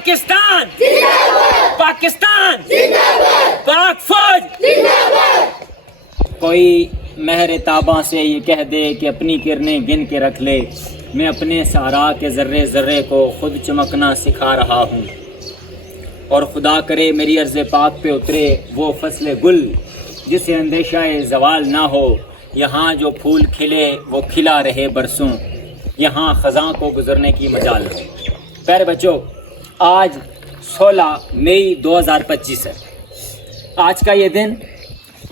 पाकिस्तान जिंदाबाद, पाकिस्तान जिंदाबाद, पाक फौज जिंदाबाद। कोई महर ताबा से ये कह दे कि अपनी किरणें गिन के रख ले, मैं अपने सहरा के ज़र्रे ज़र्रे को खुद चमकना सिखा रहा हूँ। और खुदा करे मेरी अर्ज़ पाक पे उतरे वो फसले गुल जिसे अंदेशा ज़वाल ना हो। यहाँ जो फूल खिले वो खिला रहे बरसों, यहाँ ख़ज़ां को गुज़रने की मजाल हो। प्यारे बच्चों, आज 16 मई 2025 है। आज का ये दिन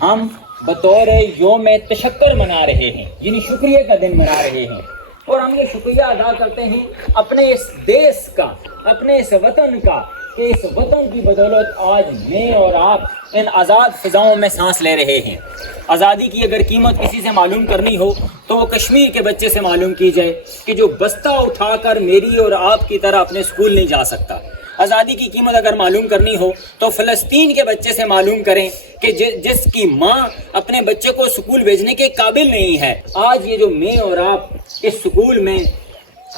हम बतौर योम तशक्कुर मना रहे हैं, यानी शुक्रिया का दिन मना रहे हैं। और हम ये शुक्रिया अदा करते हैं अपने इस देश का, अपने इस वतन का, कि इस वतन की बदौलत आज मैं और आप इन आज़ाद फ़िज़ाओं में सांस ले रहे हैं। आज़ादी की अगर कीमत किसी से मालूम करनी हो तो वो कश्मीर के बच्चे से मालूम की जाए कि जो बस्ता उठाकर मेरी और आपकी तरह अपने स्कूल नहीं जा सकता। आज़ादी की कीमत अगर मालूम करनी हो तो फ़लस्तीन के बच्चे से मालूम करें कि जिसकी माँ अपने बच्चे को स्कूल भेजने के काबिल नहीं है। आज ये जो मैं और आप इस स्कूल में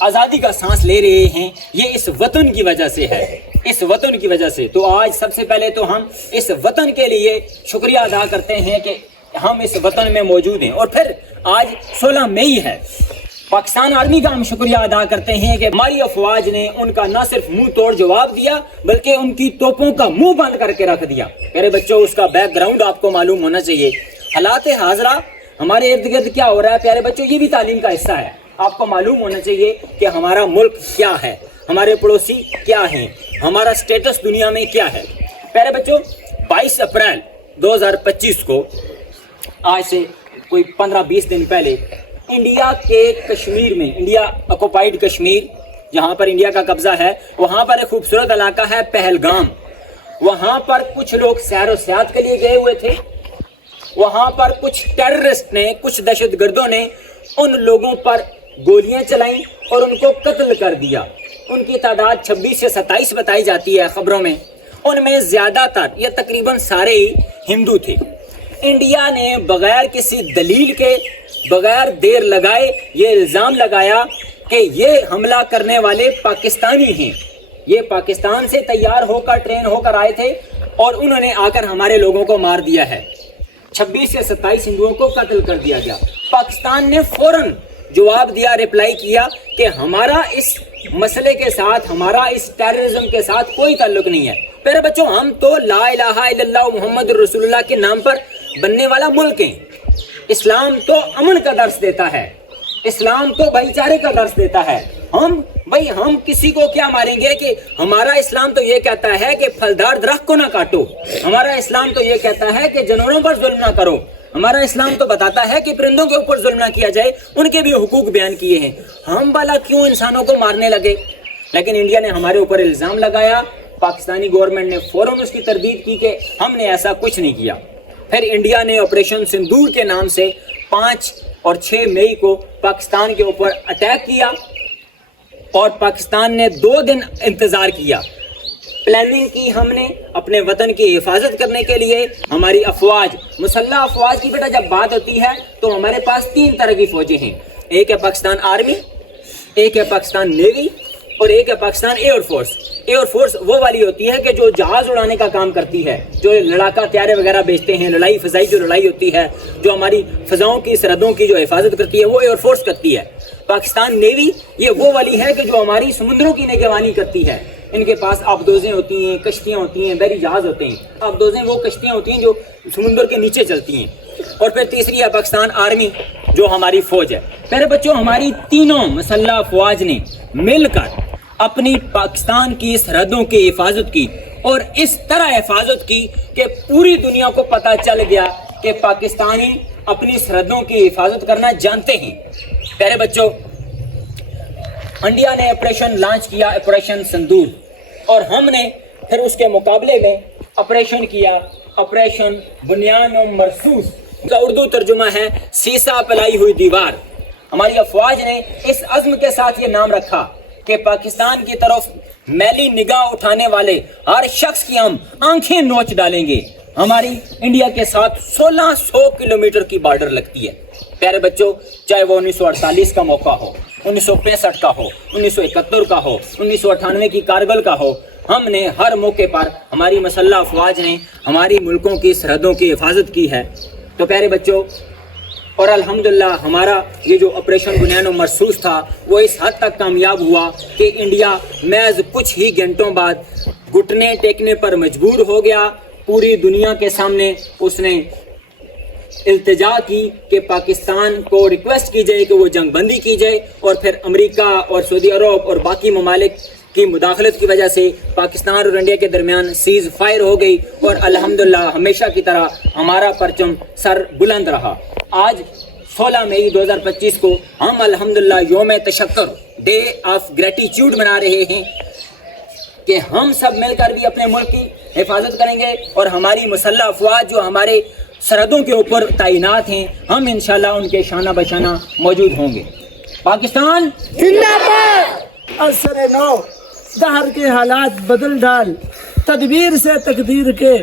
आज़ादी का सांस ले रहे हैं, ये इस वतन की वजह से है, इस वतन की वजह से। तो आज सबसे पहले तो हम इस वतन के लिए शुक्रिया अदा करते हैं कि हम इस वतन में मौजूद हैं। और फिर आज 16 मई है, पाकिस्तान आर्मी का हम शुक्रिया अदा करते हैं कि हमारी अफवाज ने उनका न सिर्फ मुंह तोड़ जवाब दिया बल्कि उनकी तोपों का मुंह बंद करके रख दिया। मेरे बच्चों, उसका बैकग्राउंड आपको मालूम होना चाहिए। हालात हाजरा हमारे इर्द गिर्द क्या हो रहा है, प्यारे बच्चों, ये भी तालीम का हिस्सा है। आपको मालूम होना चाहिए कि हमारा मुल्क क्या है, हमारे पड़ोसी क्या हैं, हमारा स्टेटस दुनिया में क्या है। प्यारे बच्चों, 22 अप्रैल 2025 को, आज से कोई 15-20 दिन पहले, इंडिया के कश्मीर में, इंडिया ऑक्युपाइड कश्मीर जहाँ पर इंडिया का कब्जा है, वहाँ पर एक खूबसूरत इलाका है पहलगाम। वहाँ पर कुछ लोग सैर व सियाहत के लिए गए हुए थे। वहाँ पर कुछ टेररिस्ट ने, कुछ दहशतगर्दों ने उन लोगों पर गोलियां चलाई और उनको कत्ल कर दिया। उनकी तादाद 26 से 27 बताई जाती है खबरों में। उनमें ज़्यादातर या तकरीबन सारे ही हिंदू थे। इंडिया ने बगैर किसी दलील के, बगैर देर लगाए ये इल्ज़ाम लगाया कि ये हमला करने वाले पाकिस्तानी हैं। ये पाकिस्तान से तैयार होकर, ट्रेन होकर आए थे और उन्होंने आकर हमारे लोगों को मार दिया है। 26 से 27 हिंदुओं को कत्ल कर दिया गया। पाकिस्तान ने फौरन जवाब दिया, रिप्लाई किया कि हमारा इस मसले के साथ, हमारा इस टेररिज्म के साथ कोई ताल्लुक नहीं है। प्यारे बच्चों, हम तो ला इलाहा इल्लल्लाह मुहम्मद रसूलुल्लाह के नाम पर बनने वाला मुल्क है। इस्लाम तो अमन का दर्स देता है, इस्लाम तो भाईचारे का दर्स देता है। हम किसी को क्या मारेंगे कि हमारा इस्लाम तो ये कहता है कि फलदार दरख्त को ना काटो, हमारा इस्लाम तो ये कहता है कि जानवरों पर जुल्म ना करो, हमारा इस्लाम तो बताता है कि परिंदों के ऊपर जुल्म ना किया जाए, उनके भी हुकूक बयान किए हैं। हम भला क्यों इंसानों को मारने लगे? लेकिन इंडिया ने हमारे ऊपर इल्ज़ाम लगाया। पाकिस्तानी गवर्नमेंट ने फौरन उसकी तरदीद की कि हमने ऐसा कुछ नहीं किया। फिर इंडिया ने ऑपरेशन सिंदूर के नाम से 5 और 6 मई को पाकिस्तान के ऊपर अटैक किया और पाकिस्तान ने 2 दिन इंतज़ार किया। प्लानिंग की हमने अपने वतन की हिफाजत करने के लिए। हमारी अफवाज, मुसल्लह अफवाज की बेटा जब बात होती है तो हमारे पास 3 तरह की फौजें हैं। एक है पाकिस्तान आर्मी, एक है पाकिस्तान नेवी और एक है Pakistan air force. Air force वो वाली होती है कि जो जहाज उड़ाने का काम करती है, जो लड़ाका तैयारे वगैरह भेजते हैं, लड़ाई फ़ज़ाई जो लड़ाई होती है, जो हमारी फ़ज़ाओं की, सरहदों की जो हिफाजत करती है, वो एयर फोर्स करती है। पाकिस्तान नेवी ये वो वाली है कि जो हमारी समुद्रों की निगरानी करती है। इनके पास आबदोज़ें होती हैं, कश्तियाँ होती हैं, बहरी जहाज़ होते हैं। आबदोज़ें वो कश्तियाँ होती हैं जो समुद्र के नीचे चलती हैं। और फिर तीसरी है पाकिस्तान आर्मी, जो हमारी फ़ौज है। प्यारे बच्चों, हमारी तीनों मुसल्लह अफवाज ने मिलकर अपनी पाकिस्तान की सरहदों की हिफाजत की और इस तरह हिफाजत की कि पूरी दुनिया को पता चल गया कि पाकिस्तानी अपनी सरहदों की हिफाजत करना जानते हैं। प्यारे बच्चों, इंडिया ने ऑपरेशन लॉन्च किया, ऑपरेशन सिंदूर, और हमने फिर उसके मुकाबले में ऑपरेशन किया, ऑपरेशन बुनियान मरसूस। का उर्दू तर्जुमा है सीसा पिलाई हुई दीवार। हमारी अफवाज ने इस अज़्म के साथ ये नाम रखा कि पाकिस्तान की तरफ मैली निगाह उठाने वाले हर शख्स की हम आंखें नोच डालेंगे। हमारी इंडिया के साथ 1600 किलोमीटर की बॉर्डर लगती है। प्यारे बच्चों, चाहे वो 1948 का मौका हो, 1965 का हो, 1971 का हो, 1998 की कारगिल का हो, ہم نے ہر موقع پر ہماری مسلح افواج نے ہماری ملکوں کی سرحدوں کی حفاظت کی ہے۔ تو پیارے بچوں، اور الحمدللہ ہمارا یہ جو آپریشن بنیان و مرصوص تھا وہ اس حد تک کامیاب ہوا کہ انڈیا محض کچھ ہی گھنٹوں بعد گھٹنے ٹیکنے پر مجبور ہو گیا۔ پوری دنیا کے سامنے اس نے التجا کی کہ پاکستان کو ریکویسٹ کی جائے کہ وہ جنگ بندی کی جائے، اور پھر امریکہ اور سعودی عرب اور باقی ممالک کی مداخلت کی وجہ سے پاکستان اور انڈیا کے درمیان سیز فائر ہو گئی، اور الحمدللہ ہمیشہ کی طرح ہمارا پرچم سر بلند رہا۔ آج 16 مئی 2025 کو ہم الحمدللہ یوم تشکر، ڈے آف گریٹیچیوڈ منا رہے ہیں کہ ہم سب مل کر بھی اپنے ملک کی حفاظت کریں گے، اور ہماری مسلح افواج جو ہمارے سرحدوں کے اوپر تعینات ہیں ہم انشاءاللہ ان کے شانہ بشانہ موجود ہوں گے۔ پاکستان زندہ باد۔ اثر نو دہر کے حالات بدل ڈال، تدبیر سے تقدیر کے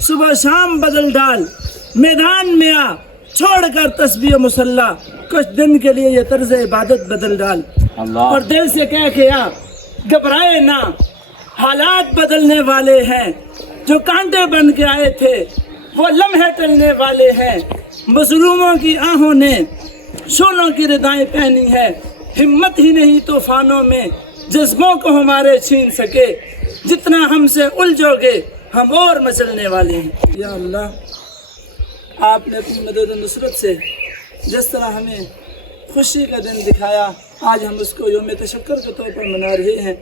صبح شام بدل ڈال، میدان میں آ چھوڑ کر تسبیح و مسلح، کچھ دن کے لیے یہ طرز عبادت بدل ڈال، اور دل سے کہہ کے آ گھبرائے نہ، حالات بدلنے والے ہیں، جو کانٹے بن کے آئے تھے وہ لمحے ٹلنے والے ہیں، مظلوموں کی آہوں نے شولوں کی ردائیں پہنی ہے، ہمت ہی نہیں طوفانوں میں جذبوں کو ہمارے چھین سکے، جتنا ہم سے الجھو گے ہم اور مچلنے والے ہیں۔ یا اللہ، آپ نے اپنی مدد و نصرت سے جس طرح ہمیں خوشی کا دن دکھایا، آج ہم اس کو یوم تشکر کے طور پر منا رہے ہیں۔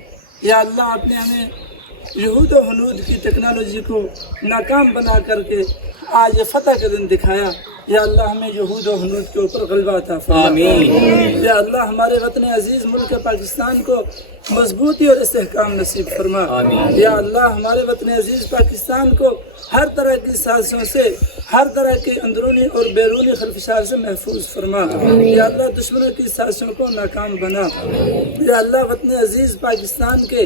یا اللہ، آپ نے ہمیں یہود و ہنود کی ٹیکنالوجی کو ناکام بنا کر کے آج یہ فتح کا دن دکھایا۔ یا اللہ، ہمیں یہود و ہنود کے اوپر غلبہ عطا فرما۔ آمین۔ یا اللہ، ہمارے وطن عزیز ملک پاکستان کو مضبوطی اور استحکام نصیب فرما۔ آمین۔ یا اللہ، ہمارے وطن عزیز پاکستان کو ہر طرح کی سازشوں سے، ہر طرح کے اندرونی اور بیرونی خلفشار سے محفوظ فرما۔ یا اللہ، دشمنوں کی سازشوں کو ناکام بنا۔ یا اللہ، وطن عزیز پاکستان کے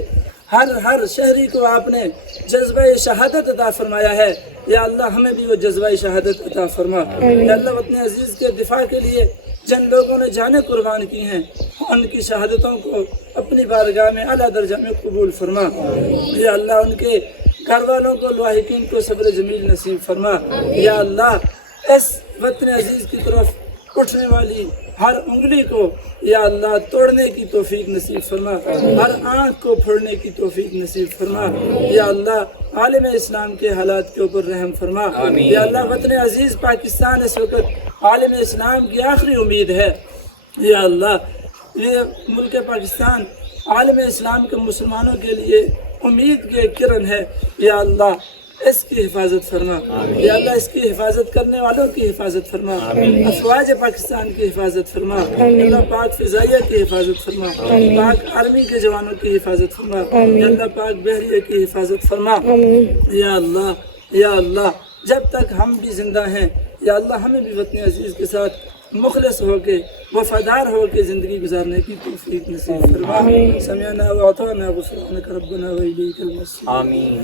ہر شہری کو آپ نے جذبہ شہادت عطا فرمایا ہے۔ یا اللہ، ہمیں بھی وہ جذبہ شہادت عطا فرما۔ یا اللہ، وطن عزیز کے دفاع کے لیے جن لوگوں نے جانیں قربان کی ہیں ان کی شہادتوں کو اپنی بارگاہ میں اعلیٰ درجہ میں قبول فرما۔ یا اللہ، ان کے گھر والوں کو، لاحقین کو صبر جمیل نصیب فرما۔ یا اللہ، اس وطن عزیز کی طرف اٹھنے والی ہر انگلی کو یا اللہ توڑنے کی توفیق نصیب فرما، ہر آنکھ کو پھوڑنے کی توفیق نصیب فرما۔ یا اللہ، عالم اسلام کے حالات کے اوپر رحم فرما۔ یا اللہ، وطن عزیز پاکستان اس وقت عالم اسلام کی آخری امید ہے۔ یا اللہ، یہ ملک پاکستان عالم اسلام کے مسلمانوں کے لیے امید کی ایک کرن ہے۔ یا اللہ، اس کی حفاظت فرما۔ یا اللہ، اس کی حفاظت کرنے والوں کی حفاظت فرما، افواج پاکستان کی حفاظت فرما۔ اللہ پاک فضائیہ کی حفاظت فرما، پاک آرمی کے جوانوں کی حفاظت فرما۔ یا اللہ، پاک بحریہ کی حفاظت فرما۔ یا اللہ، یا اللہ، جب تک ہم بھی زندہ ہیں یا اللہ، ہمیں بھی وطن عزیز کے ساتھ مخلص ہو کے، وفادار ہو کے زندگی گزارنے کی توفیق نصیب فرما۔ سمعنا واطعنا غفرانک ربنا و الیک المصیر۔ آمین۔